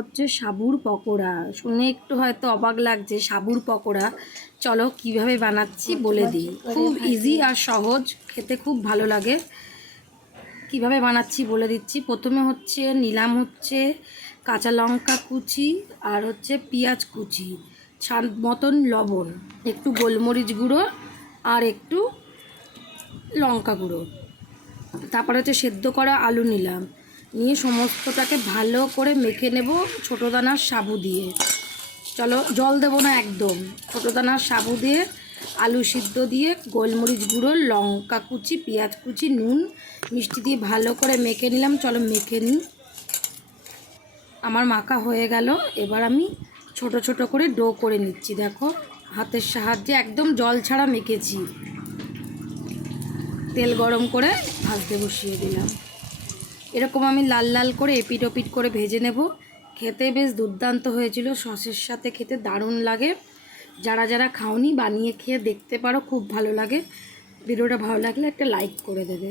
হচ্ছে সাবুর পকোড়া। শুনে একটু হয়তো অবাক লাগছে, সাবুর পকোড়া। চলো কীভাবে বানাচ্ছি বলে দিই। খুব ইজি আর সহজ, খেতে খুব ভালো লাগে। কীভাবে বানাচ্ছি বলে দিচ্ছি। প্রথমে হচ্ছে নিলাম হচ্ছে কাঁচা লঙ্কা কুচি আর হচ্ছে পেঁয়াজ কুচি। স্বাদ মতন লবণ, একটু গোলমরিচ গুঁড়ো আর একটু লঙ্কা গুঁড়ো। তারপরে হচ্ছে সেদ্ধ করা আলু নিলাম। নিয়ে সমস্তটাকে ভালো করে মেখে নেব ছোটো দানার সাবু দিয়ে। চলো, জল দেবো না একদম। ছোটো দানার সাবু দিয়ে আলু সিদ্ধ দিয়ে গোলমরিচ গুঁড়ো, লঙ্কা কুচি, পেঁয়াজ কুচি, নুন, মিষ্টি দিয়ে ভালো করে মেখে নিলাম। চলো, মেখে নিই। আমার মাখা হয়ে গেল। এবার আমি ছোট ছোট করে ডো করে নিচ্ছি, দেখো। হাতের সাহায্যে একদম জল ছাড়া মেখেছি। তেল গরম করে ভাজতে বসিয়ে দিলাম। এরকম আমি লাল লাল করে এপিট ওপিট করে ভেজে নেব। খেতে বেশ দুর্দান্ত হয়েছিল, সসের সাথে খেতে দারুণ লাগে। যারা যারা খাওনি বানিয়ে খেয়ে দেখতে পারো, খুব ভালো লাগে। ভিডিওটা ভালো লাগলে একটা লাইক করে দেবে।